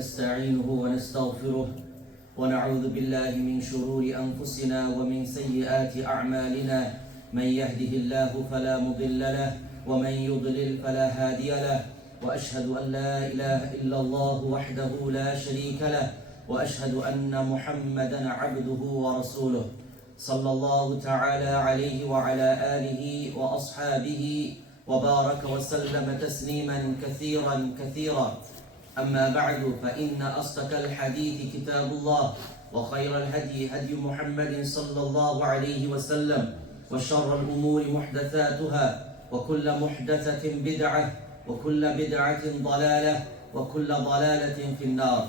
ونستعينه ونستغفره ونعوذ بالله من شرور أنفسنا ومن سيئات أعمالنا من يهده الله فلا مضل له ومن يضلل فلا هادي له وأشهد أن لا إله إلا الله وحده لا شريك له وأشهد أن محمدا عبده ورسوله صلى الله تعالى عليه وعلى آله وأصحابه وبارك وسلم تسليما كثيرا أما بعد فإن أصدق الحديث كتاب الله وخير الهدي هدي محمد صلى الله عليه وسلم وشر الأمور محدثاتها وكل محدثة بدعة وكل بدعة ضلالة وكل ضلالة في النار.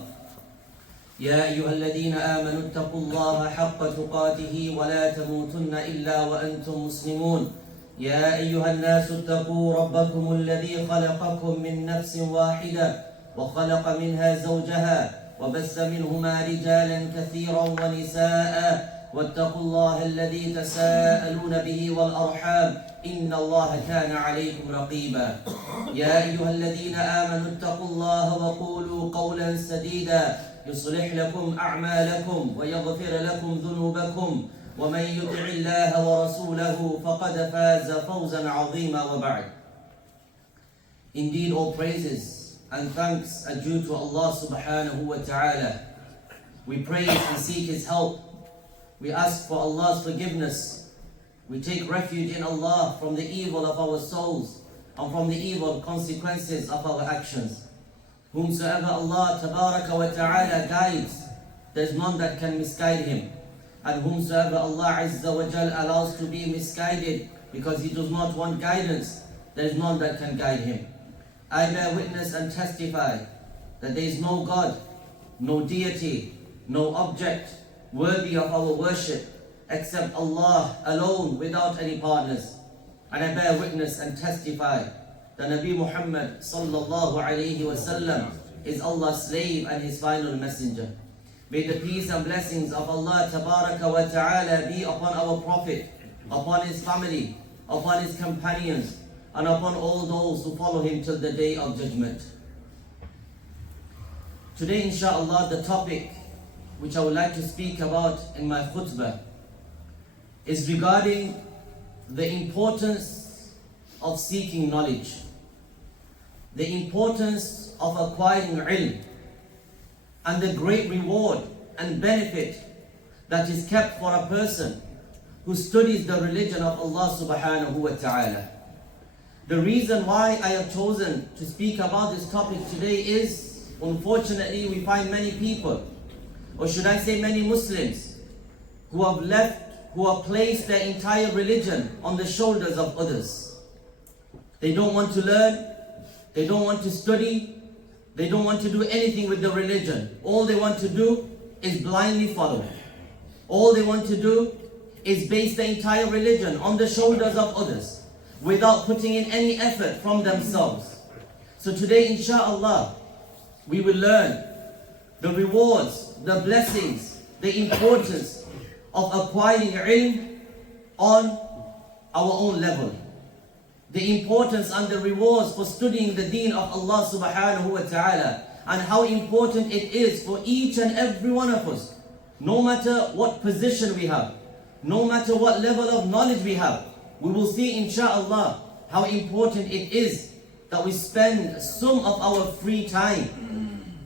يا أيها الذين آمنوا اتقوا الله حق تقاته ولا تموتن إلا وأنتم مسلمون. يا أيها الناس اتقوا ربكم الذي خلقكم من نفس واحدة وخلق منها زوجها وبث منهما رجالا كثيرا ونساء واتقوا الله الذي تساءلون به والأرحام إن الله كان عليكم رقيبا. يا أيها الذين آمنوا اتقوا الله وقولوا قولا سديدا يصلح لكم أعمالكم ويغفر لكم ذنوبكم ومن يطع الله ورسوله فقد فاز فوزا عظيما وبعد. Indeed, all praises and thanks are due to Allah subhanahu wa ta'ala. We praise and seek His help. We ask for Allah's forgiveness. We take refuge in Allah from the evil of our souls and from the evil consequences of our actions. Whomsoever Allah tabaraka wa ta'ala guides, there is none that can misguide him. And whomsoever Allah azza wa jal allows to be misguided because He does not want guidance, there is none that can guide him. I bear witness and testify that there is no God, no deity, no object worthy of our worship except Allah alone without any partners. And I bear witness and testify that Nabi Muhammad sallallahu alayhi wasallam is Allah's slave and His final messenger. May the peace and blessings of Allah tabaraka wa ta'ala be upon our Prophet, upon his family, upon his companions, and upon all those who follow him till the day of judgment. Today, inshallah, the topic which I would like to speak about in my khutbah is regarding the importance of seeking knowledge, the importance of acquiring ilm, and the great reward and benefit that is kept for a person who studies the religion of Allah subhanahu wa ta'ala. The reason why I have chosen to speak about this topic today is, unfortunately, we find many people, or should I say many Muslims, who have placed their entire religion on the shoulders of others. They don't want to learn, they don't want to study, they don't want to do anything with the religion. All they want to do is blindly follow. All they want to do is base the entire religion on the shoulders of others, without putting in any effort from themselves. So today, inshallah, we will learn the rewards, the blessings, the importance of acquiring ilm on our own level. The importance and the rewards for studying the deen of Allah subhanahu wa ta'ala, and how important it is for each and every one of us, no matter what position we have, no matter what level of knowledge we have. We will see inshallah how important it is that we spend some of our free time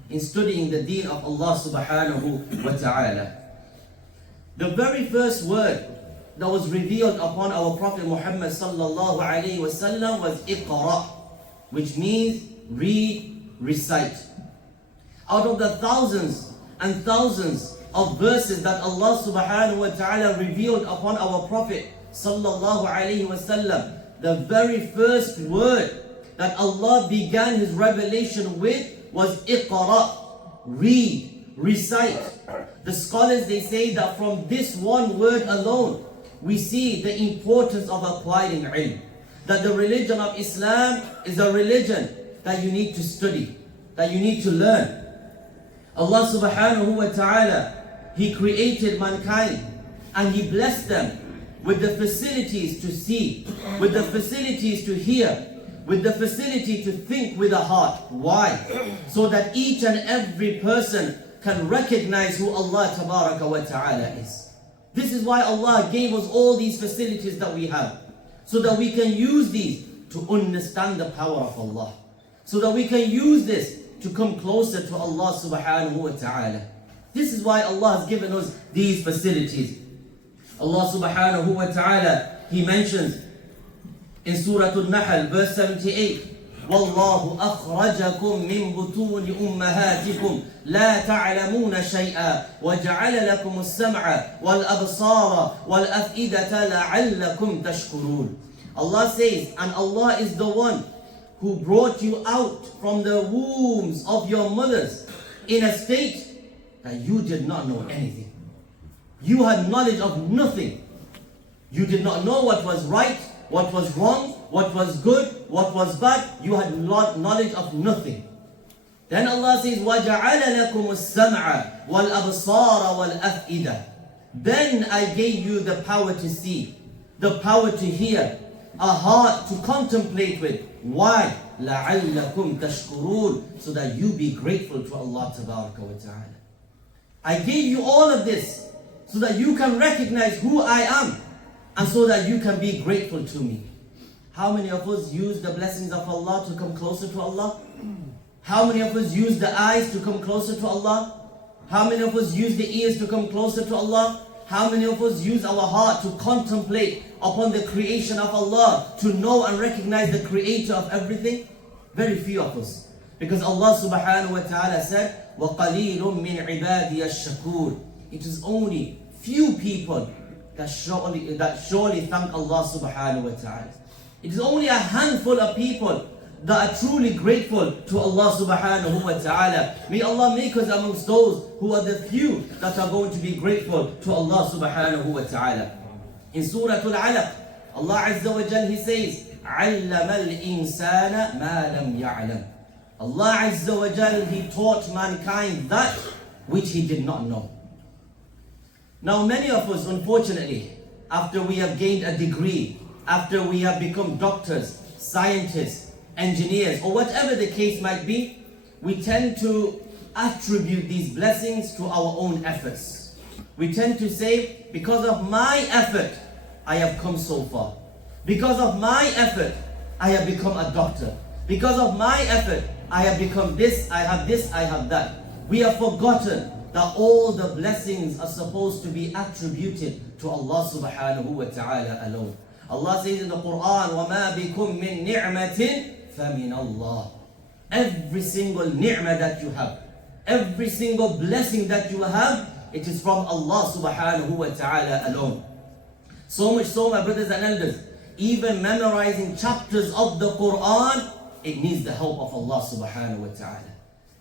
in studying the deen of Allah subhanahu wa ta'ala. The very first word that was revealed upon our Prophet Muhammad sallallahu alayhi wa sallam was Iqra, which means read, recite. Out of the thousands and thousands of verses that Allah subhanahu wa ta'ala revealed upon our Prophet sallallahu alayhi wa sallam, the very first word that Allah began His revelation with was Iqra, read, recite. The scholars, they say that from this one word alone, we see the importance of acquiring ilm. That the religion of Islam is a religion that you need to study, that you need to learn. Allah subhanahu wa ta'ala, He created mankind and He blessed them with the facilities to see, with the facilities to hear, with the facility to think with a heart. Why? So that each and every person can recognize who Allah Tabaraka wa Ta'ala is. This is why Allah gave us all these facilities that we have, so that we can use these to understand the power of Allah, so that we can use this to come closer to Allah Subhanahu wa Ta'ala. This is why Allah has given us these facilities. Allah Subhanahu wa Ta'ala, He mentions in Surah Al-Nahl, verse 78, وَاللَّهُ أَخْرَجَكُم مِّن بُطُونِ أُمَّهَاتِكُمْ لَا تَعْلَمُونَ شَيْئًا وَجَعَلَ لَكُمُ السَّمْعَ وَالْأَبْصَارَ وَالْأَفْئِدَةَ لَعَلَّكُمْ تَشْكُرُونَ. Allah says, and Allah is the one who brought you out from the wombs of your mothers in a state that you did not know anything. You had knowledge of nothing. You did not know what was right, what was wrong, what was good, what was bad. You had knowledge of nothing. Then Allah says, وَجَعَلَ لَكُمُ السَّمْعَ وَالْأَبْصَارَ وَالْأَفْئِدَةَ. Then I gave you the power to see, the power to hear, a heart to contemplate with. Why? لَعَلَّكُمْ تَشْكُرُونَ. So that you be grateful to Allah Tabaraka wa Ta'ala. I gave you all of this so that you can recognize who I am, and so that you can be grateful to me. How many of us use the blessings of Allah to come closer to Allah? How many of us use the eyes to come closer to Allah? How many of us use the ears to come closer to Allah? How many of us use our heart to contemplate upon the creation of Allah, to know and recognize the creator of everything? Very few of us. Because Allah Subhanahu wa Ta'ala said, وَقَلِيلٌ مِّنْ عِبَادِيَ الشَّكُورِ. It is only few people that surely thank Allah Subhanahu wa Ta'ala. It is only a handful of people that are truly grateful to Allah Subhanahu wa Ta'ala. May Allah make us amongst those who are the few that are going to be grateful to Allah Subhanahu wa Ta'ala. In Surah Al-Alaq, Allah Azza wa Jal, He says, عَلَّمَ الْإِنسَانَ مَا لَمْ يَعْلَمْ. Allah Azza wa Jal, He taught mankind that which He did not know. Now many of us, unfortunately, after we have gained a degree, after we have become doctors, scientists, engineers, or whatever the case might be, we tend to attribute these blessings to our own efforts. We tend to say, because of my effort, I have come so far. Because of my effort, I have become a doctor. Because of my effort, I have become this, I have that. We have forgotten that all the blessings are supposed to be attributed to Allah Subhanahu wa Ta'ala alone. Allah says in the Quran, وَمَا بِكُم مِّن نِعْمَةٍ فَمِنَ اللَّهِ. Every single ni'mah that you have, every single blessing that you have, it is from Allah Subhanahu wa Ta'ala alone. So much so, my brothers and elders, even memorizing chapters of the Quran, it needs the help of Allah Subhanahu wa Ta'ala.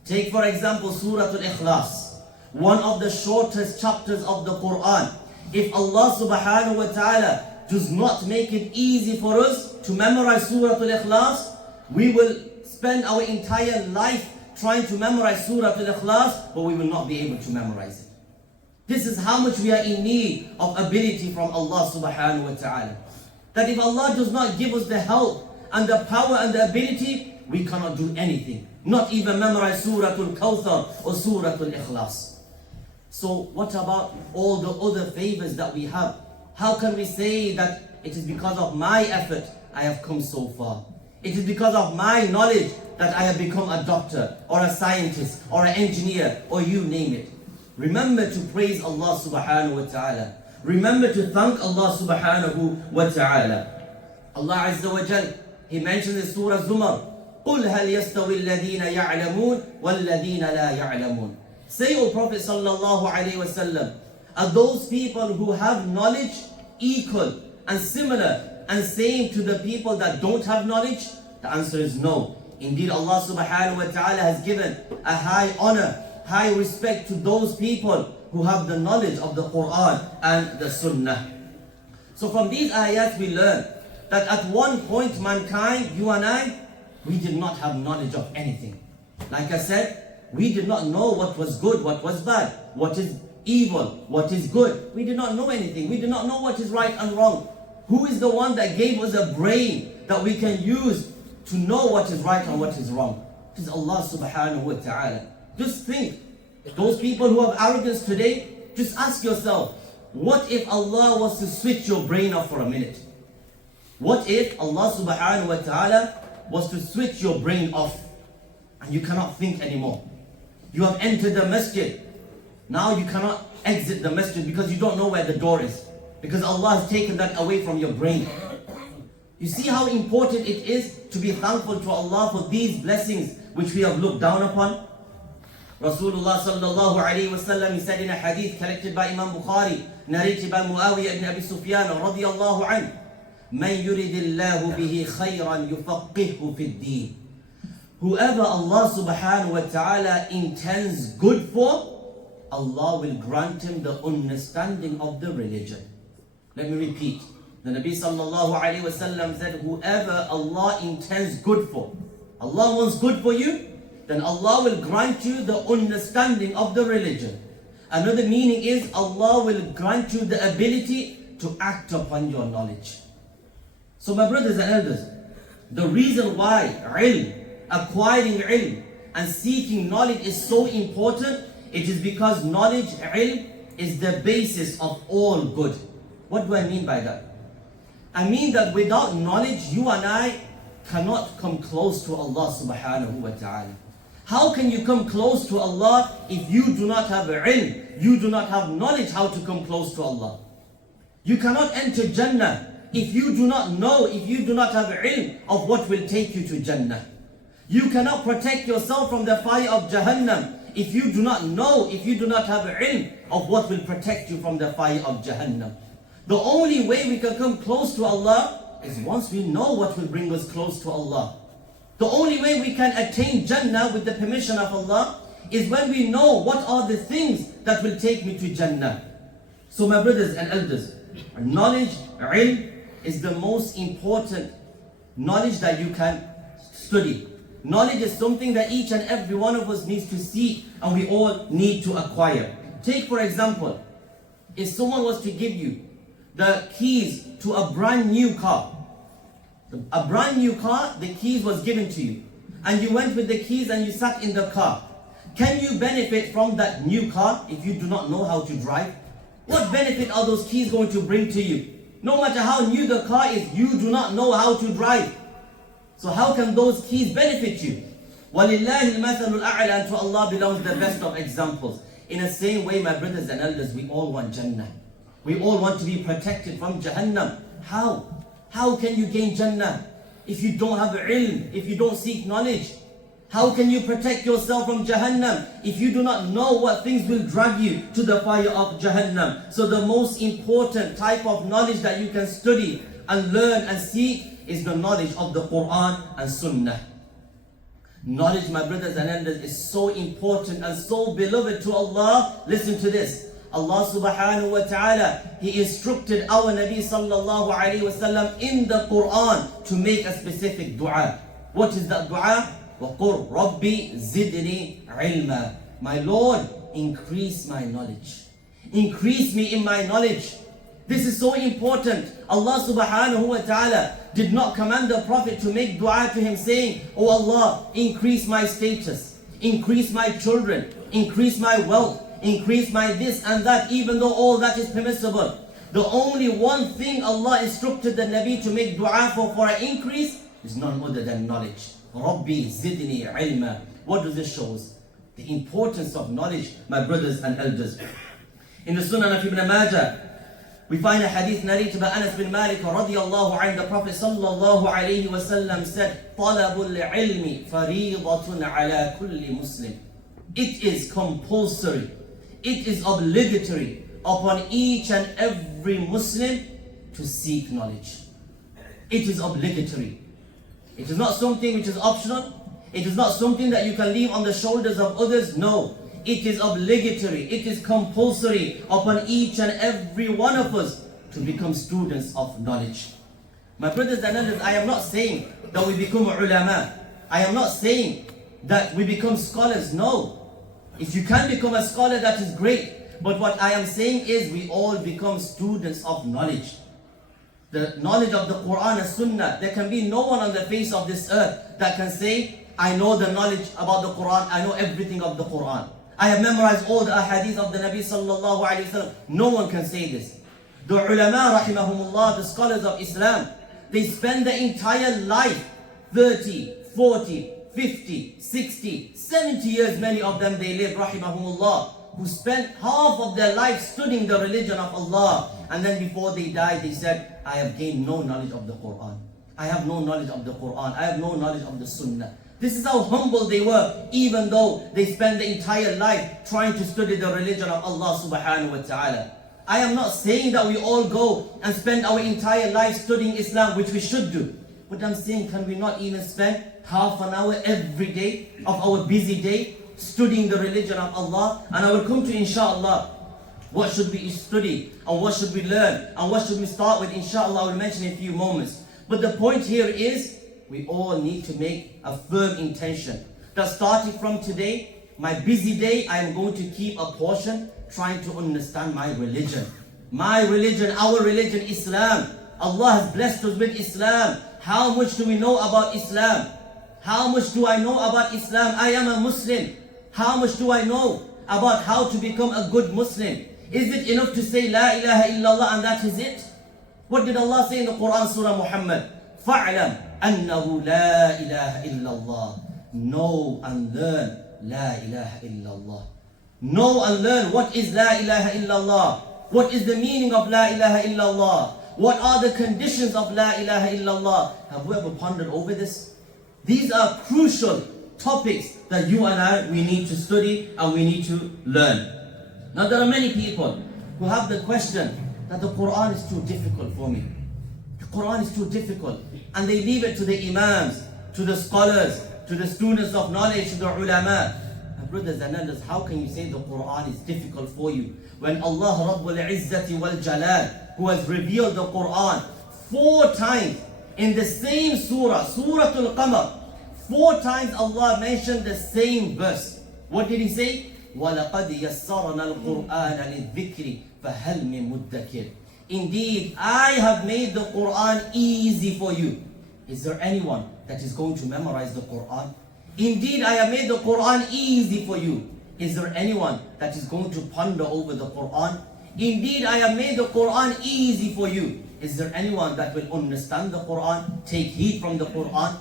Take for example Surah Al-Ikhlas, one of the shortest chapters of the Quran. If Allah Subhanahu wa Ta'ala does not make it easy for us to memorize Surah Al-Ikhlas, we will spend our entire life trying to memorize Surah Al-Ikhlas, but we will not be able to memorize it. This is how much we are in need of ability from Allah Subhanahu wa Ta'ala. That if Allah does not give us the help and the power and the ability, we cannot do anything. Not even memorize Surah Al-Kawthar or Surah Al-Ikhlas. So what about all the other favors that we have? How can we say that it is because of my effort I have come so far? It is because of my knowledge that I have become a doctor or a scientist or an engineer or you name it. Remember to praise Allah Subhanahu wa Ta'ala. Remember to thank Allah Subhanahu wa Ta'ala. Allah Azza wa Jal, He mentions in Surah Zumar, قُلْ هَلْ يَسْتَوِي الَّذِينَ يَعْلَمُونَ وَالَّذِينَ لَا يَعْلَمُونَ. Say, O Prophet Sallallahu Alaihi Wasallam, are those people who have knowledge equal and similar and same to the people that don't have knowledge? The answer is no. Indeed, Allah Subhanahu wa Ta'ala has given a high honor, high respect to those people who have the knowledge of the Quran and the Sunnah. So from these ayats we learn that at one point mankind, you and I, we did not have knowledge of anything. Like I said, we did not know what was good, what was bad, what is evil, what is good. We did not know anything. We did not know what is right and wrong. Who is the one that gave us a brain that we can use to know what is right and what is wrong? It is Allah subhanahu wa ta'ala. Just think, those people who have arrogance today, just ask yourself, what if Allah was to switch your brain off for a minute? What if Allah subhanahu wa ta'ala was to switch your brain off and you cannot think anymore? You have entered the masjid. Now you cannot exit the masjid because you don't know where the door is. Because Allah has taken that away from your brain. You see how important it is to be thankful to Allah for these blessings which we have looked down upon? Rasulullah sallallahu alayhi wa sallam, he said in a hadith collected by Imam Bukhari, narrated by Muawiyah ibn Abi Sufyan radiyallahu anhu, مَنْ يُرِدِ اللَّهُ بِهِ خَيْرًا يُفَقِّهُ فِي الدِّينِ. Whoever Allah subhanahu wa ta'ala intends good for, Allah will grant him the understanding of the religion. Let me repeat. The Nabi sallallahu alayhi wa sallam said, whoever Allah intends good for, Allah wants good for you, then Allah will grant you the understanding of the religion. Another meaning is Allah will grant you the ability to act upon your knowledge. So my brothers and elders, the reason why ilm, acquiring ilm and seeking knowledge is so important, it is because knowledge, ilm, is the basis of all good. What do I mean by that? I mean that without knowledge, you and I cannot come close to Allah subhanahu wa ta'ala. How can you come close to Allah if you do not have ilm, you do not have knowledge how to come close to Allah? You cannot enter Jannah if you do not know, if you do not have ilm of what will take you to Jannah. You cannot protect yourself from the fire of Jahannam if you do not know, if you do not have ilm of what will protect you from the fire of Jahannam. The only way we can come close to Allah is once we know what will bring us close to Allah. The only way we can attain Jannah with the permission of Allah is when we know what are the things that will take me to Jannah. So my brothers and elders, knowledge, ilm, is the most important knowledge that you can study. Knowledge is something that each and every one of us needs to seek and we all need to acquire. Take for example, if someone was to give you the keys to a brand new car, the keys was given to you, and you went with the keys and you sat in the car. Can you benefit from that new car if you do not know how to drive? What benefit are those keys going to bring to you? No matter how new the car is, you do not know how to drive. So how can those keys benefit you? وَلِلَّهِ الْمَثَلُ الْأَعْلَى, and to Allah belongs the best of examples. In the same way, my brothers and elders, we all want Jannah. We all want to be protected from Jahannam. How? How can you gain Jannah if you don't have ilm, if you don't seek knowledge? How can you protect yourself from Jahannam if you do not know what things will drag you to the fire of Jahannam? So the most important type of knowledge that you can study and learn and seek is the knowledge of the Quran and Sunnah. Knowledge, my brothers and elders, is so important and so beloved to Allah. Listen to this. Allah subhanahu wa ta'ala, He instructed our Nabi sallallahu alayhi wa sallam in the Quran to make a specific dua. What is that dua? وَقُرْ رَبِّي زِدْنِي عِلْمًا. My Lord, increase my knowledge. Increase me in my knowledge. This is so important. Allah subhanahu wa ta'ala did not command the Prophet to make dua to him saying, Oh Allah, increase my status, increase my children, increase my wealth, increase my this and that, even though all that is permissible. The only one thing Allah instructed the Nabi to make dua for an increase is none other than knowledge. Rabbi zidni ilma. What does this show us? The importance of knowledge, my brothers and elders. In the Sunan of Ibn Majah, we find a hadith narrated by Anas bin Malik radiyallahu anhu. The Prophet sallallahu alayhi wa sallam said, Talabul ilmi faridatun ala kulli Muslim. It is compulsory, it is obligatory upon each and every Muslim to seek knowledge. It is obligatory. It is not something which is optional. It is not something that you can leave on the shoulders of others. No, it is obligatory. It is compulsory upon each and every one of us to become students of knowledge. My brothers and elders, I am not saying that we become ulama. I am not saying that we become scholars. No. If you can become a scholar, that is great. But what I am saying is we all become students of knowledge. the knowledge of the Quran and Sunnah, there can be no one on the face of this earth that can say, I know the knowledge about the Quran, I know everything of the Quran. I have memorized all the ahadith of the Nabi sallallahu alayhi wa sallam. No one can say this. The ulama rahimahumullah, the scholars of Islam, they spend their entire life, 30, 40, 50, 60, 70 years, many of them they live, rahimahumullah, who spent half of their life studying the religion of Allah. And then before they died, they said, I have gained no knowledge of the Quran. I have no knowledge of the Quran. I have no knowledge of the Sunnah. This is how humble they were, even though they spent the entire life trying to study the religion of Allah subhanahu wa ta'ala. I am not saying that we all go and spend our entire life studying Islam, which we should do. But I'm saying, can we not even spend half an hour every day of our busy day studying the religion of Allah? And I will come to, inshallah, what should we study and what should we learn and what should we start with, inshallah. I will mention in a few moments. But the point here is, we all need to make a firm intention that starting from today, my busy day, I am going to keep a portion trying to understand my religion. My religion, our religion, Islam. Allah has blessed us with Islam. How much do we know about Islam? How much do I know about Islam? I am a Muslim. How much do I know about how to become a good Muslim? Is it enough to say La ilaha illallah and that is it? What did Allah say in the Quran, Surah Muhammad? فَاعْلَمْ أَنَّهُ لَا إِلَهَ إِلَّا اللَّهِ. Know and learn La ilaha illallah. Know and learn what is La ilaha illallah. What is the meaning of La ilaha illallah? What are the conditions of La ilaha illallah? Have we ever pondered over this? These are crucial topics that you and I, we need to study and we need to learn. Now there are many people who have the question that the Quran is too difficult for me. The Quran is too difficult. And they leave it to the imams, to the scholars, to the students of knowledge, to the ulama. My brothers and elders, how can you say the Quran is difficult for you when Allah Rabbul Izzati wal Jalal, who has revealed the Quran 4 times in the same surah, Surah Al-Qamar, 4 times Allah mentioned the same verse. What did He say? وَلَقَدْ يَسَّرْنَا الْقُرْآنَ لِلذِّكْرِ فَهَلْ مِن مُدَّكِرٍ. Indeed, I have made the Quran easy for you. Is there anyone that is going to memorize the Quran? Indeed, I have made the Quran easy for you. Is there anyone that is going to ponder over the Quran? Indeed, I have made the Quran easy for you. Is there anyone that will understand the Quran, take heed from the Quran?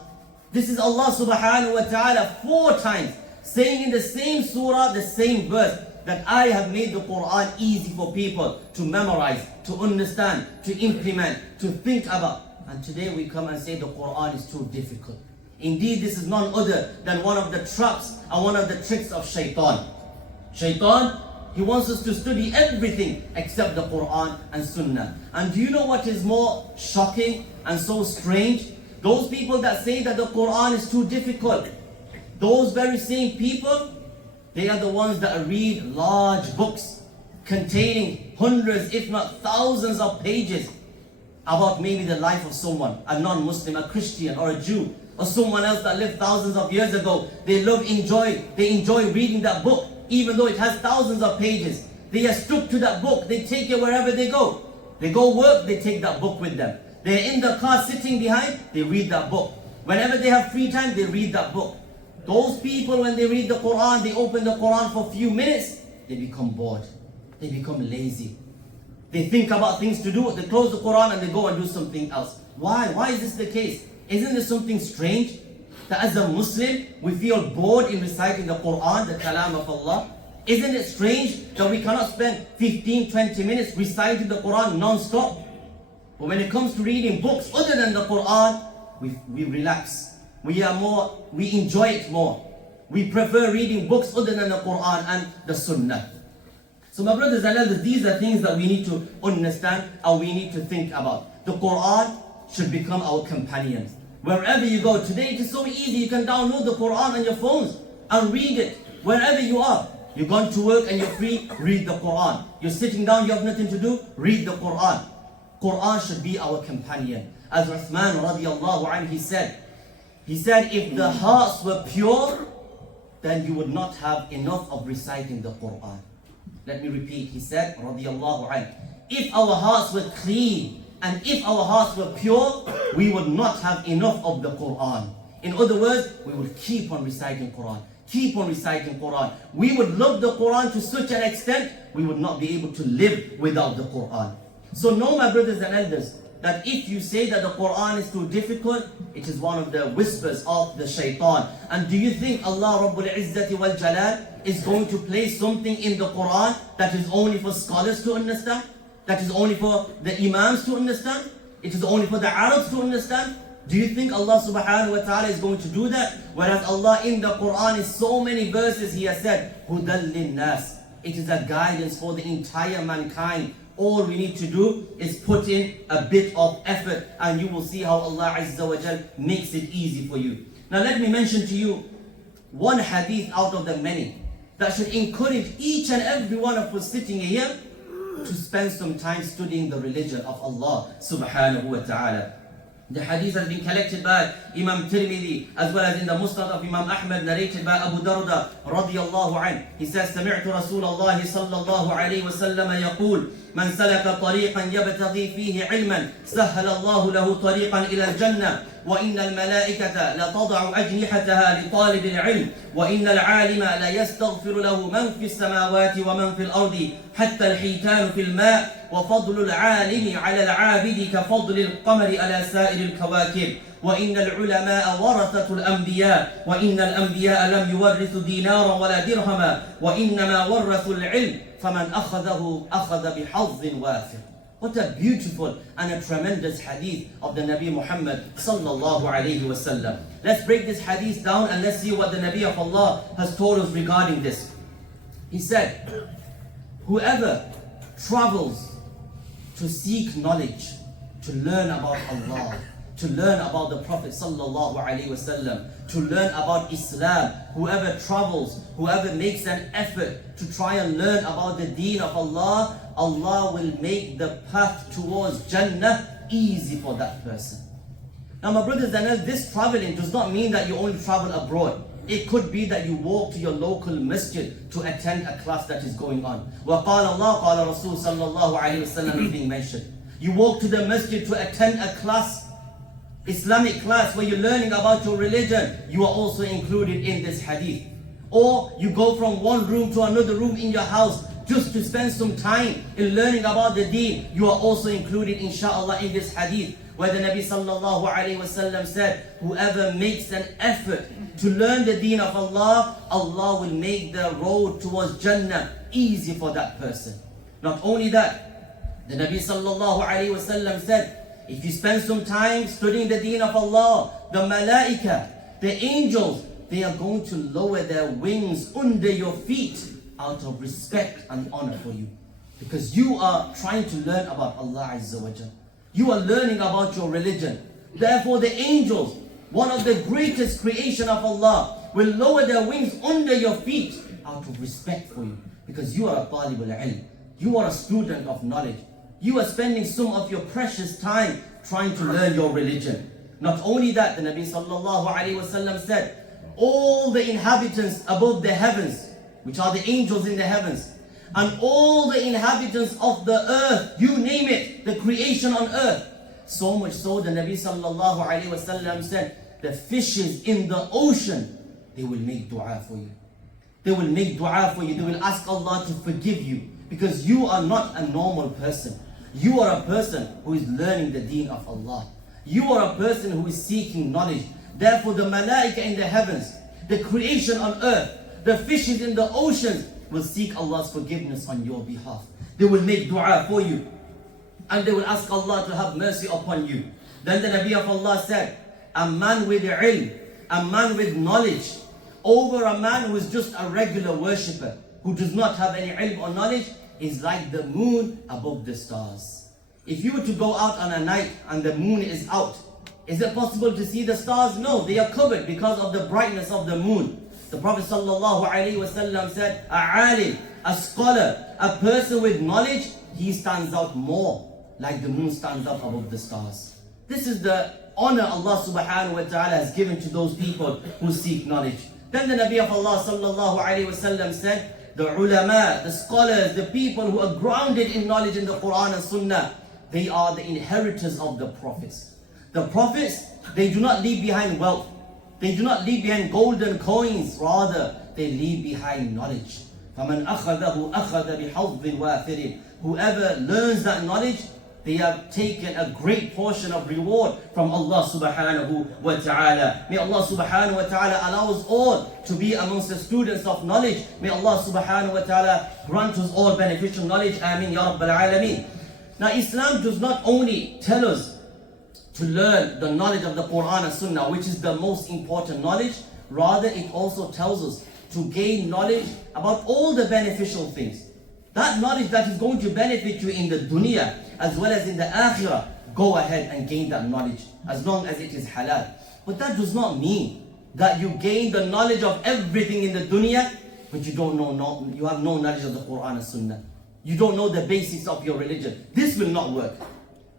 This is Allah subhanahu wa ta'ala 4 times saying in the same surah, the same verse, that I have made the Quran easy for people to memorize, to understand, to implement, to think about. And today we come and say the Quran is too difficult. Indeed, this is none other than one of the traps and one of the tricks of shaitan. Shaitan, he wants us to study everything except the Quran and Sunnah. And do you know what is more shocking and so strange? Those people that say that the Quran is too difficult, those very same people, they are the ones that read large books containing hundreds, if not thousands of pages about maybe the life of someone, a non-Muslim, a Christian or a Jew, or someone else that lived thousands of years ago. They enjoy reading that book, even though it has thousands of pages. They are stuck to that book. They take it wherever they go. They go work, they take that book with them. They're in the car sitting behind, they read that book. Whenever they have free time, they read that book. Those people, when they read the Quran, they open the Quran for a few minutes, they become bored. They become lazy. They think about things to do, they close the Quran and they go and do something else. Why? Why is this the case? Isn't this something strange? That as a Muslim, we feel bored in reciting the Quran, the Kalam of Allah? Isn't it strange that we cannot spend 15, 20 minutes reciting the Quran non-stop? But when it comes to reading books other than the Quran, we relax. We enjoy it more. We prefer reading books other than the Quran and the Sunnah. So my brothers and elders, these are things that we need to understand and we need to think about. The Quran should become our companion. Wherever you go, today it is so easy, you can download the Quran on your phones and read it wherever you are. You're going to work and you're free, read the Quran. You're sitting down, you have nothing to do, read the Quran. Quran should be our companion. As Uthman radiallahu anhu, he said, if the hearts were pure, then you would not have enough of reciting the Quran. Let me repeat, he said, radiallahu anhu, if our hearts were clean And if our hearts were pure, we would not have enough of the Quran. In other words, we would keep on reciting Quran. Keep on reciting Quran. We would love the Quran to such an extent, we would not be able to live without the Quran. So know, my brothers and elders, that if you say that the Quran is too difficult, it is one of the whispers of the shaitan. And do you think Allah Rabbul Izzati wal Jalal is going to place something in the Quran that is only for scholars to understand? That is only for the imams to understand? It is only for the Arabs to understand? Do you think Allah subhanahu wa ta'ala is going to do that? Whereas Allah in the Quran is so many verses, He has said, Hudal linnas. It is a guidance for the entire mankind. All we need to do is put in a bit of effort, and you will see how Allah Azza wa Jal makes it easy for you. Now let me mention to you one hadith out of the many that should encourage each and every one of us sitting here to spend some time studying the religion of Allah subhanahu wa ta'ala. The hadith has been collected by Imam Tirmidhi as well as in the Musnad of Imam Ahmad, narrated by Abu Darda radiyallahu anhu. He says, سمعت رسول الله صلى الله عليه وسلم يقول من سلك طريقا يبتغي فيه علما سهل الله له طريقا إلى الجنة وإن الملائكة لتضع أجنحتها لطالب العلم وإن العالم لا يستغفر له من في السماوات ومن في الأرض حتى الحيتان في الماء وفضل العالم على العابد كفضل القمر على سائر الكواكب وإن العلماء ورثة الأنبياء وإن الأنبياء لم يورثوا دينارا ولا درهما وإنما ورثوا العلم فمن أخذه أخذ بحظ وافر. What a beautiful and a tremendous hadith of the Nabi Muhammad sallallahu alayhi wasallam. Let's break this hadith down and let's see what the Nabi of Allah has told us regarding this. He said, whoever travels to seek knowledge, to learn about Allah, to learn about the Prophet sallallahu alaihi wasallam, to learn about Islam, whoever travels, whoever makes an effort to try and learn about the deen of Allah, Allah will make the path towards Jannah easy for that person. Now my brothers and sisters, this traveling does not mean that you only travel abroad. It could be that you walk to your local masjid to attend a class that is going on. وَقَالَ اللَّهُ قَالَ رَسُولُ صَلَّى اللَّهُ عَلَيْهِ وَسَلَّمْ is being mentioned. You walk to the masjid to attend a class, Islamic class where you're learning about your religion, you are also included in this hadith. Or you go from one room to another room in your house just to spend some time in learning about the deen, you are also included inshallah in this hadith, where the Nabi sallallahu alayhi wasallam said, whoever makes an effort to learn the deen of Allah, Allah will make the road towards Jannah easy for that person. Not only that, the Nabi sallallahu alayhi wasallam said, if you spend some time studying the deen of Allah, the malaika, the angels, they are going to lower their wings under your feet out of respect and honor for you. Because you are trying to learn about Allah Azza wa Jal. You are learning about your religion. Therefore the angels, one of the greatest creation of Allah, will lower their wings under your feet out of respect for you. Because you are a talib al-ilm. You are a student of knowledge. You are spending some of your precious time trying to learn your religion. Not only that, the Nabi sallallahu alayhi wasallam said, all the inhabitants above the heavens, which are the angels in the heavens, and all the inhabitants of the earth, you name it, the creation on earth. So much so, the Nabi sallallahu alayhi wasallam said, the fishes in the ocean, they will make dua for you. They will make dua for you. They will ask Allah to forgive you. Because you are not a normal person. You are a person who is learning the deen of Allah. You are a person who is seeking knowledge. Therefore the malaika in the heavens, the creation on earth, the fishes in the oceans will seek Allah's forgiveness on your behalf. They will make dua for you. And they will ask Allah to have mercy upon you. Then the Nabi of Allah said, a man with ilm, a man with knowledge, over a man who is just a regular worshipper, who does not have any ilm or knowledge, is like the moon above the stars. If you were to go out on a night and the moon is out, is it possible to see the stars? No, they are covered because of the brightness of the moon. The Prophet ﷺ said, a alim, a scholar, a person with knowledge, he stands out more like the moon stands up above the stars. This is the honor Allah subhanahu wa ta'ala has given to those people who seek knowledge. Then the Nabi of Allah ﷺ said, the ulama, the scholars, the people who are grounded in knowledge in the Quran and Sunnah, they are the inheritors of the prophets. The prophets, they do not leave behind wealth. They do not leave behind golden coins. Rather, they leave behind knowledge. فَمَنْ أَخَذَهُ أَخَذَ بِحَظٍ وَافِرٍ. Whoever learns that knowledge, they have taken a great portion of reward from Allah subhanahu wa ta'ala. May Allah subhanahu wa ta'ala allow us all to be amongst the students of knowledge. May Allah subhanahu wa ta'ala grant us all beneficial knowledge. Ameen ya Rabbal Alameen. Now Islam does not only tell us to learn the knowledge of the Quran and Sunnah, which is the most important knowledge, rather it also tells us to gain knowledge about all the beneficial things. That knowledge that is going to benefit you in the dunya as well as in the akhirah, go ahead and gain that knowledge as long as it is halal. But that does not mean that you gain the knowledge of everything in the dunya, but you have no knowledge of the Quran and Sunnah. You don't know the basics of your religion. This will not work.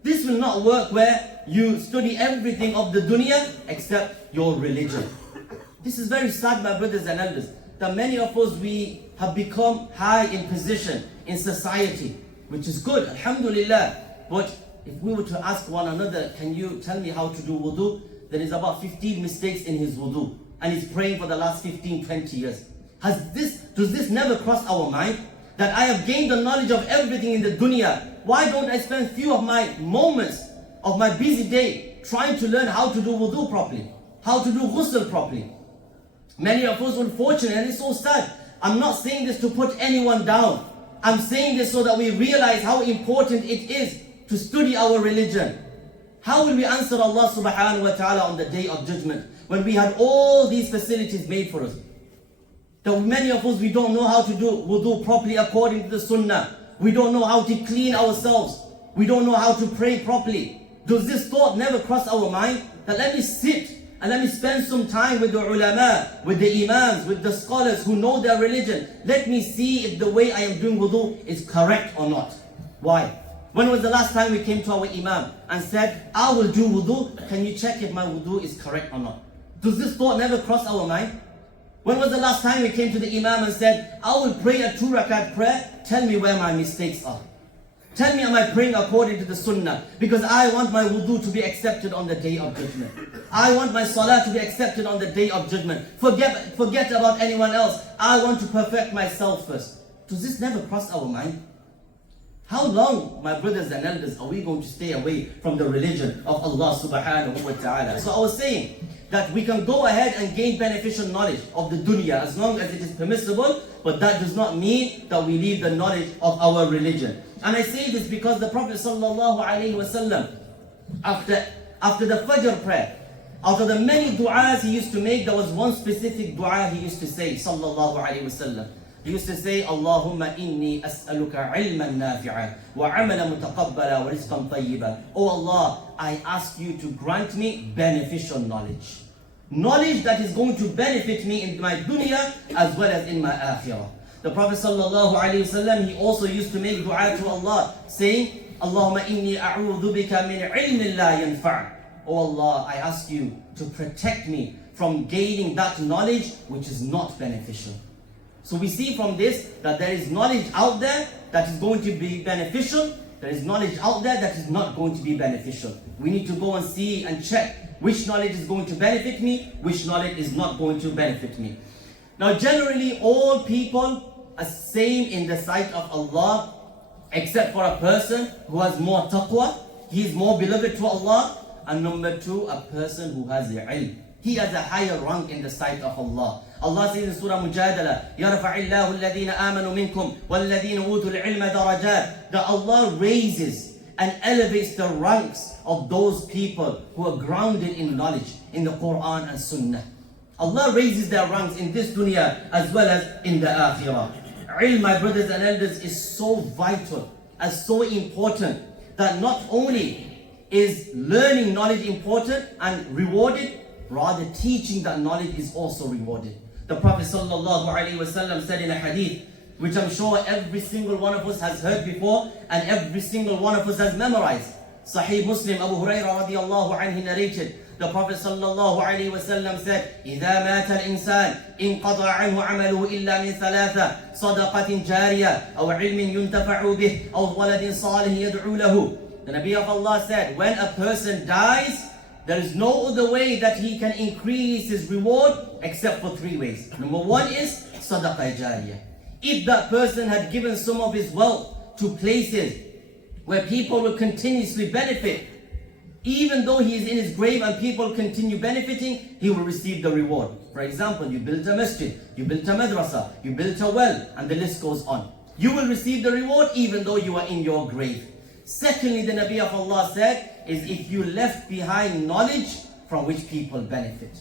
This will not work where you study everything of the dunya except your religion. This is very sad, my brothers and elders, that many of us, we have become high in position in society, which is good, alhamdulillah. But if we were to ask one another, can you tell me how to do wudu? There is about 15 mistakes in his wudu, and he's praying for the last 15, 20 years. Does this never cross our mind? That I have gained the knowledge of everything in the dunya. Why don't I spend few of my moments of my busy day trying to learn how to do wudu properly, how to do ghusl properly? Many of us, unfortunately, and it's so sad. I'm not saying this to put anyone down. I'm saying this so that we realize how important it is to study our religion. How will we answer Allah subhanahu wa ta'ala on the day of judgment when we had all these facilities made for us? That many of us, we don't know how to do wudu properly according to the sunnah. We don't know how to clean ourselves. We don't know how to pray properly. Does this thought never cross our mind? That let me sit and let me spend some time with the ulama, with the imams, with the scholars who know their religion. Let me see if the way I am doing wudu is correct or not. Why? When was the last time we came to our imam and said, I will do wudu, can you check if my wudu is correct or not? Does this thought never cross our mind? When was the last time we came to the imam and said, I will pray a 2 rakat prayer, tell me where my mistakes are. Tell me, am I praying according to the sunnah? Because I want my wudu to be accepted on the day of judgment. I want my salah to be accepted on the day of judgment. Forget about anyone else. I want to perfect myself first. Does this never cross our mind? How long, my brothers and elders, are we going to stay away from the religion of Allah subhanahu wa ta'ala? So I was saying that we can go ahead and gain beneficial knowledge of the dunya as long as it is permissible, but that does not mean that we leave the knowledge of our religion. And I say this because the Prophet sallallahu alaihi wasallam, after the Fajr prayer, out of the many du'as he used to make, there was one specific du'a he used to say, sallallahu alaihi wasallam. He used to say, Allahumma inni as'aluka ilman nafi'a wa amala mutaqabbala wa rizqan tayyiba. Oh Allah, I ask you to grant me beneficial knowledge. Knowledge that is going to benefit me in my dunya as well as in my akhirah. The Prophet sallallahu alaihi wasallam, he also used to make dua to Allah, saying, Allahumma inni a'udhu bika min ilmin la yanfa'. Oh Allah, I ask you to protect me from gaining that knowledge which is not beneficial. So we see from this that there is knowledge out there that is going to be beneficial. There is knowledge out there that is not going to be beneficial. We need to go and see and check which knowledge is going to benefit me, which knowledge is not going to benefit me. Now generally all people are same in the sight of Allah, except for a person who has more taqwa. He is more beloved to Allah. And number 2, a person who has the ilm. He has a higher rank in the sight of Allah. Allah says in Surah Mujadala, يَرْفَعِ اللَّهُ الَّذِينَ آمَنُوا مِنْكُمْ وَالَّذِينَ أُوتُوا الْعِلْمَ دَرَجَاتٍ. That Allah raises and elevates the ranks of those people who are grounded in knowledge, in the Quran and Sunnah. Allah raises their ranks in this dunya as well as in the akhirah. Ilm, my brothers and elders, is so vital and so important that not only is learning knowledge important and rewarded, rather teaching that knowledge is also rewarded. The Prophet ﷺ said in a hadith, which I'm sure every single one of us has heard before and every single one of us has memorized. Sahih Muslim, Abu Hurairah radiallahu anhu narrated, the Prophet ﷺ said, إِذَا مَاتَ الْإِنسَانِ إِنْقَضَى عَنْهُ عَمَلُهُ إِلَّا مِنْ ثَلَاثَةٍ صَدَقَةٍ جَارِيَةٍ أَوْ عِلْمٍ يُنْتَفَعُ بِهِ أَوْ وَلَدٍ صَالِحٍ يَدْعُو لَهُ. The Nabi of Allah said, when a person dies, there is no other way that he can increase his reward except for 3 ways. Number 1 is sadaqah jariyah. If that person had given some of his wealth to places where people will continuously benefit, even though he is in his grave and people continue benefiting, he will receive the reward. For example, you built a masjid, you built a madrasa, you built a well, and the list goes on. You will receive the reward even though you are in your grave. Secondly, the Nabi of Allah said, is if you left behind knowledge from which people benefit.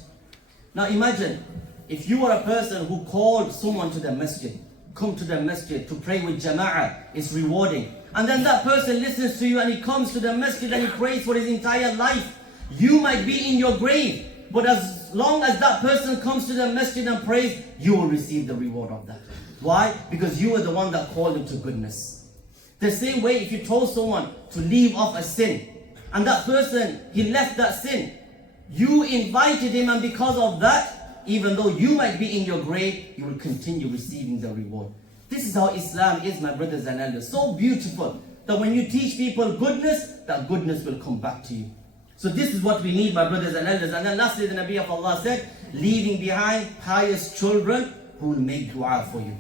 Now imagine, if you were a person who called someone to the masjid, come to the masjid to pray with jama'ah, it's rewarding. And then that person listens to you and he comes to the masjid and he prays for his entire life. You might be in your grave, but as long as that person comes to the masjid and prays, you will receive the reward of that. Why? Because you were the one that called him to goodness. The same way if you told someone to leave off a sin, and that person, he left that sin, you invited him, and because of that, even though you might be in your grave, you will continue receiving the reward. This is how Islam is, my brothers and elders. So beautiful that when you teach people goodness, that goodness will come back to you. So this is what we need, my brothers and elders. And then lastly, the Nabi of Allah said, leaving behind pious children who will make dua for you.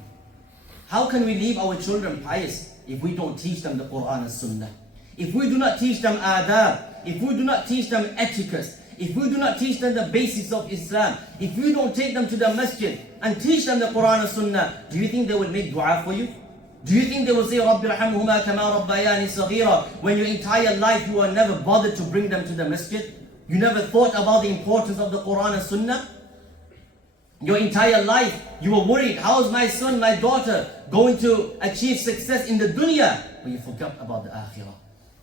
How can we leave our children pious if we don't teach them the Quran and Sunnah? If we do not teach them adab, if we do not teach them etiquette, if we do not teach them the basics of Islam, if we don't take them to the masjid and teach them the Quran and Sunnah, do you think they will make dua for you? Do you think they will say, Rabbi rahamhuma kama rabbayani saghira, when your entire life you were never bothered to bring them to the masjid? You never thought about the importance of the Quran and Sunnah? Your entire life you were worried, how is my son, my daughter going to achieve success in the dunya? But you forgot about the akhirah.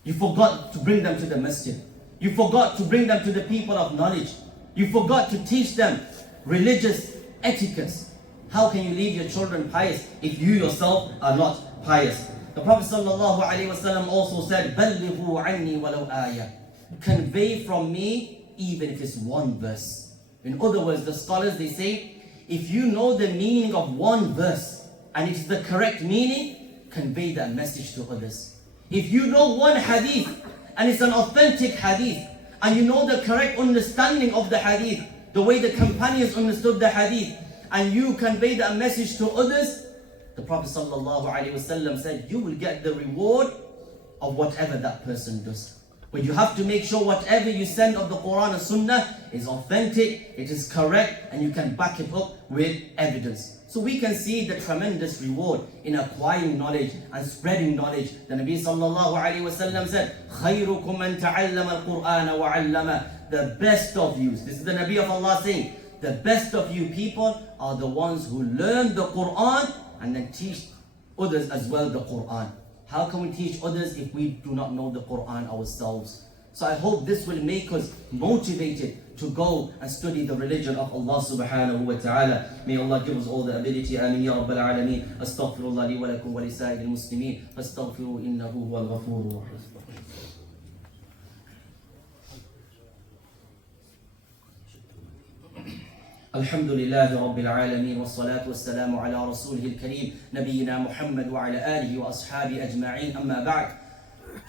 You forgot to bring them to the masjid. You forgot to bring them to the people of knowledge. You forgot to teach them religious etiquettes. How can you leave your children pious if you yourself are not pious? The Prophet ﷺ also said, بَلِّغُوا عَنِّي وَلَوْ آيَةً. Convey from me even if it's one verse. In other words, the scholars, they say, if you know the meaning of one verse and it's the correct meaning, convey that message to others. If you know one hadith and it's an authentic hadith, and you know the correct understanding of the hadith, the way the companions understood the hadith, and you convey that message to others, the Prophet ﷺ said, you will get the reward of whatever that person does. But you have to make sure whatever you send of the Quran and Sunnah is authentic, it is correct, and you can back it up with evidence. So we can see the tremendous reward in acquiring knowledge and spreading knowledge. The Nabi ﷺ said, خَيْرُكُمْ مَنْ تَعَلَّمَ الْقُرْآنَ وَعَلَّمَ. The best of you, this is the Nabi of Allah saying, the best of you people are the ones who learn the Quran and then teach others as well the Quran. How can we teach others if we do not know the Quran ourselves? So I hope this will make us motivated to go and study the religion of Allah subhanahu wa ta'ala. May Allah give us all the ability. Ameen ya Rabbal Alameen. Astaghfirullah li wa lakum wa li sa'iril muslimin. Astaghfiru innahu huwal ghafurur rahim. الحمد لله رب العالمين والصلاة والسلام على رسوله الكريم نبينا محمد وعلى آله وأصحابه أجمعين أما بعد.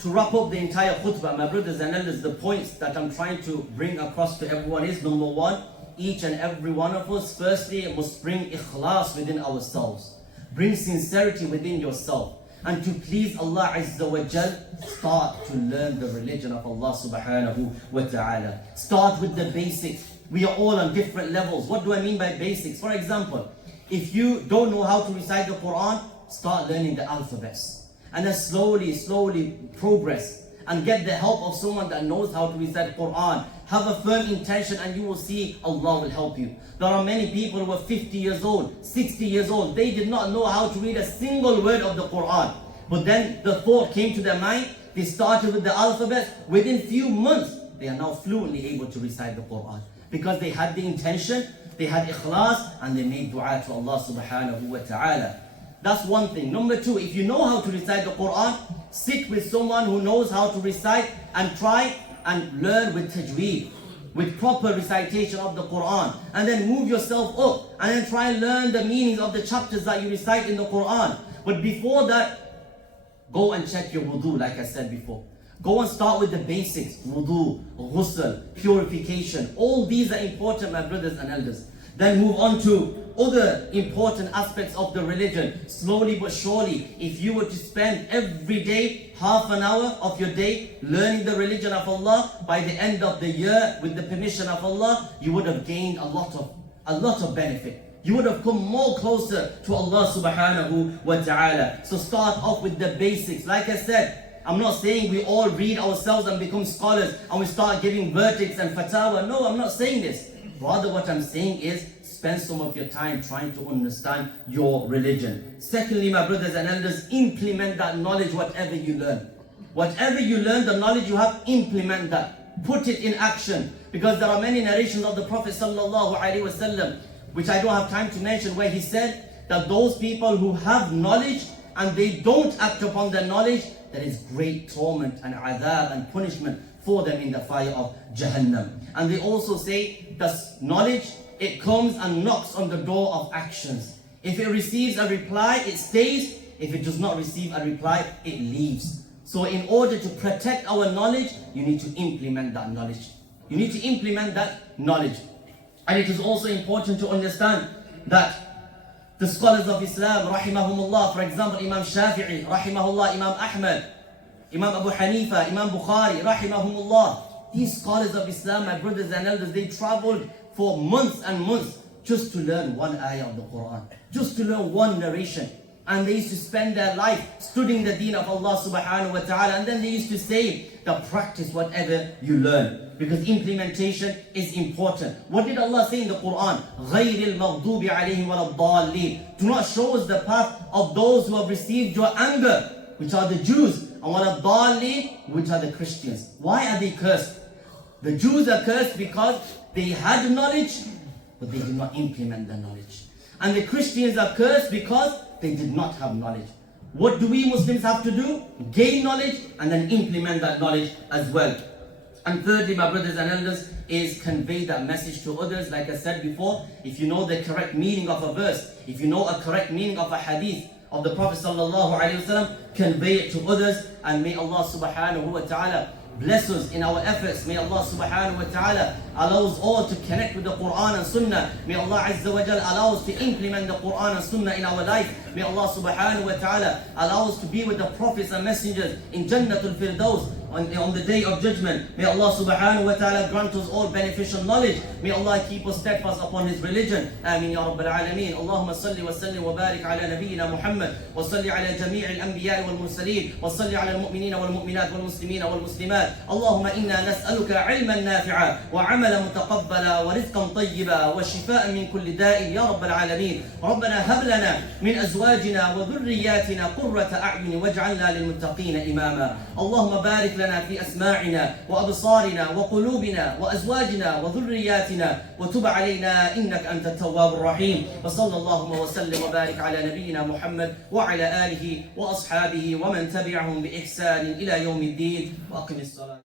To wrap up the entire khutbah, my brothers and elders, the points that I'm trying to bring across to everyone is, number one, each and every one of us, firstly, must bring ikhlas within ourselves. Bring sincerity within yourself. And to please Allah Azza wa Jal, start to learn the religion of Allah subhanahu wa ta'ala. Start with the basics. We are all on different levels. What do I mean by basics? For example, if you don't know how to recite the Quran, start learning the alphabets. And then slowly progress and get the help of someone that knows how to recite Quran. Have a firm intention and you will see Allah will help you. There are many people who are 50 years old, 60 years old. They did not know how to read a single word of the Quran. But then the thought came to their mind. They started with the alphabet. Within few months, they are now fluently able to recite the Quran. Because they had the intention, they had ikhlas, and they made dua to Allah subhanahu wa ta'ala. That's one thing. Number two, if you know how to recite the Quran, sit with someone who knows how to recite and try and learn with tajweed, with proper recitation of the Quran. And then move yourself up and then try and learn the meanings of the chapters that you recite in the Quran. But before that, go and check your wudu, like I said before. Go and start with the basics. Wudu, ghusl, purification. All these are important, my brothers and elders. Then move on to other important aspects of the religion. Slowly but surely, if you were to spend every day half an hour of your day learning the religion of Allah, by the end of the year, with the permission of Allah, you would have gained a lot of benefit. You would have come more closer to Allah subhanahu wa ta'ala. So start off with the basics. Like I said, I'm not saying we all read ourselves and become scholars and we start giving verdicts and fatwa. No, I'm not saying this. Rather, what I'm saying is spend some of your time trying to understand your religion. Secondly, my brothers and elders, implement that knowledge, whatever you learn. Whatever you learn, the knowledge you have, implement that. Put it in action. Because there are many narrations of the Prophet sallallahu alaihi wasallam, which I don't have time to mention, where he said that those people who have knowledge and they don't act upon their knowledge, there is great torment and adhab and punishment for them in the fire of Jahannam. And they also say that knowledge, it comes and knocks on the door of actions. If it receives a reply, it stays. If it does not receive a reply, it leaves. So in order to protect our knowledge, you need to implement that knowledge. You need to implement that knowledge. And it is also important to understand that the scholars of Islam, rahimahumullah, for example, Imam Shafi'i, rahimahullah, Imam Ahmad, Imam Abu Hanifa, Imam Bukhari, rahimahumullah, these scholars of Islam, my brothers and elders, they traveled for months and months just to learn one ayah of the Quran, just to learn one narration. And they used to spend their life studying the deen of Allah subhanahu wa ta'ala. And then they used to say that practice whatever you learn, because implementation is important. What did Allah say in the Quran? غَيْرِ الْمَغْضُوبِ عَلَيْهِمْ وَلَا الضَّالِّينَ. Do not show us the path of those who have received your anger, which are the Jews, and وَلَا الضَّالِّينَ, which are the Christians. Why are they cursed? The Jews are cursed because they had knowledge, but they did not implement the knowledge. And the Christians are cursed because they did not have knowledge. What do we Muslims have to do? Gain knowledge and then implement that knowledge as well. And thirdly, my brothers and elders, is convey that message to others. Like I said before, if you know the correct meaning of a verse, if you know a correct meaning of a hadith of the Prophet sallallahu alaihi wasallam, convey it to others, and may Allah subhanahu wa ta'ala bless us in our efforts. May Allah subhanahu wa ta'ala allow us all to connect with the Quran and Sunnah. May Allah azza wa jal allow us to implement the Quran and Sunnah in our life. May Allah subhanahu wa ta'ala allow us to be with the prophets and messengers in Jannatul Firdaus on the day of judgment. May Allah subhanahu wa ta'ala grant us all beneficial knowledge. May Allah keep us steadfast upon His religion. Ameen ya Rabbil Alameen. Allahumma salli wa sallim wa barik ala nabiyyina Muhammad wa salli ala jami'il anbiya'i wal mursaleen wa salli ala al-mu'minina wal mu'minat wal muslimina wal muslimat. Allahumma inna nas'aluka ilman nafi'a wa amalan mutaqabbala wa rizqan tayyiba wa shifaan min kulli da'in ya Rabbil Alameen. Rabbana hab lana min azwajina wa dhurriyyatina qurrata a'yun waj'alna lil muttaqina imama. Allahumma barik لنا في أسماعنا وأبصارنا وقلوبنا وأزواجنا وذرياتنا وتب علينا إنك أنت التواب الرحيم. وصلى الله وسلم وبارك على نبينا محمد وعلى آله وأصحابه ومن تبعهم بإحسان إلى يوم الدين. وأقم الصلاة.